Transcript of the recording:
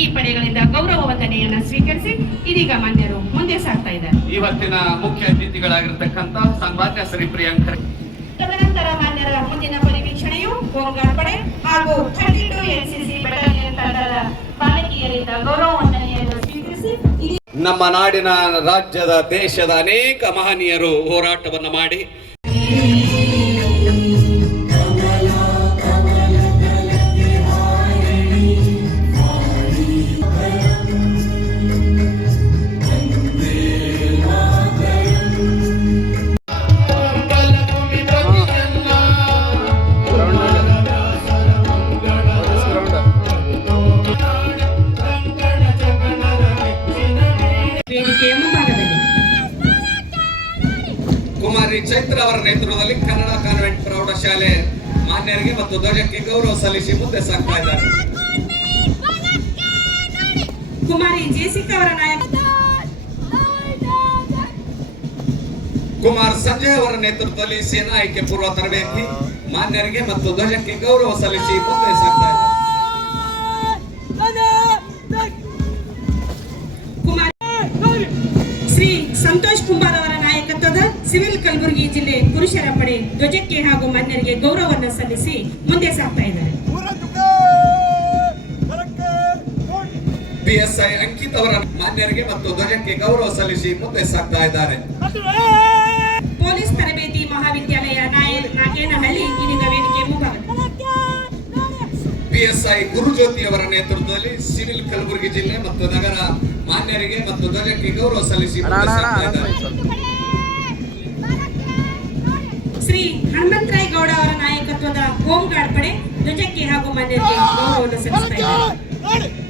ಈ ಪಡೆಗಳಿಂದ ಗೌರವ ವಂದನೆಯನ್ನ ಸ್ವೀಕರಿಸಿ ಇದೀಗ ಮಾನ್ಯರು ಮುಂದೆ ಸಾಗ್ತಾ ಇದ್ದಾರೆ. ಇವತ್ತಿನ ಮುಖ್ಯ ಅತಿಥಿಗಳಾಗಿರ್ತಕ್ಕಂಥ ಸನ್ಮಾನ್ಯ ಶ್ರೀ ಪ್ರಿಯಾಂಕ. ತದನಂತರ ಮಾನ್ಯರ ಮುಂದಿನ ಪರಿವೀಕ್ಷಣೆಯು ಹೋಂಗಾರ್ಡ್ ಪಡೆ ಹಾಗೂ 32 ಎನ್ಸಿಸಿ ಬೆಟಾಲಿಯನ್ ತಂಡದ ಬಾಲಕಿಯರಿಂದ ಗೌರವ ವಂದನೆಯನ್ನು ಸ್ವೀಕರಿಸಿ ನಮ್ಮ ನಾಡಿನ ರಾಜ್ಯದ ದೇಶದ ಅನೇಕ ಮಹನೀಯರು ಹೋರಾಟವನ್ನು ಮಾಡಿ ಕುಮಾರಿ ಚೈತ್ರ ಅವರ ನೇತೃತ್ವದಲ್ಲಿ ಕನ್ನಡ ಕಾನ್ವೆಂಟ್ ಪ್ರೌಢಶಾಲೆ ಮಾನ್ಯರಿಗೆ ಮತ್ತು ಧ್ವಜಕ್ಕೆ ಗೌರವ ಸಲ್ಲಿಸಿ ಮುಂದೆ ಸಾಗ್ತಾ ಇದ್ದಾರೆ. ಕುಮಾರಿ ಜೇಸಿಕಾ ಅವರ ನಾಯಕ ಕುಮಾರ್ ಸಂಜಯ್ ಅವರ ನೇತೃತ್ವದಲ್ಲಿ ಸೇನಾ ಆಯ್ಕೆ ಪೂರ್ವ ತರಬೇತಿ ಮಾನ್ಯರಿಗೆ ಮತ್ತು ಧ್ವಜಕ್ಕೆ ಗೌರವ ಸಲ್ಲಿಸಿ ಮುಂದೆ ಸಾಗ್ತಾ ಇದ್ದಾರೆ. ಶ್ರೀ ಸಂತೋಷ್ ಕುಮಾರ್ ಅವರ ನಾಯಕತ್ವದ ಸಿವಿಲ್ ಕಲಬುರಗಿ ಜಿಲ್ಲೆ ಪುರುಷರ ಪಡೆ ಧ್ವಜಕ್ಕೆ ಹಾಗೂ ಮಾನ್ಯರಿಗೆ ಗೌರವವನ್ನು ಸಲ್ಲಿಸಿ ಮುಂದೆ ಸಾಗ್ತಾ ಇದ್ದಾರೆ. PSI ಅಂಕಿತ್ ಅವರ ಮಾನ್ಯರಿಗೆ ಮತ್ತು ಧ್ವಜಕ್ಕೆ ಗೌರವ ಸಲ್ಲಿಸಿ ಮುಂದೆ ಸಾಗ್ತಾ ಇದ್ದಾರೆ. ಪೊಲೀಸ್ ತರಬೇತಿ ಮಹಾವಿದ್ಯಾಲಯ ನಾಗೇನಹಳ್ಳಿ ಇದೀಗ ವೇದಿಕೆ ಮುಂಭಾಗ. PSI ಗುರುಜ್ಯೋತಿ ಅವರ ನೇತೃತ್ವದಲ್ಲಿ ಸಿವಿಲ್ ಕಲಬುರಗಿ ಜಿಲ್ಲೆ ಮತ್ತು ನಗರ ಮಾನ್ಯರಿಗೆ ಮತ್ತು ಧ್ವಜಕ್ಕೆ ಗೌರವ ಸಲ್ಲಿಸಿ ಮುಂದೆ ಸಾಗ್ತಾ ಇದ್ದಾರೆ. ಶ್ರೀ ಹನುಮಂತರಾಯ್ ಗೌಡ ಅವರ ನಾಯಕತ್ವದ ಹೋಮ್ ಗಾರ್ಡ್ ಪಡೆ ಧ್ವಜಕ್ಕೆ ಹಾಗೂ ಮಾನ್ಯರಿಗೆ ಗೌರವವನ್ನು ಸಲ್ಲಿಸ್ತಾ ಇದ್ದಾರೆ.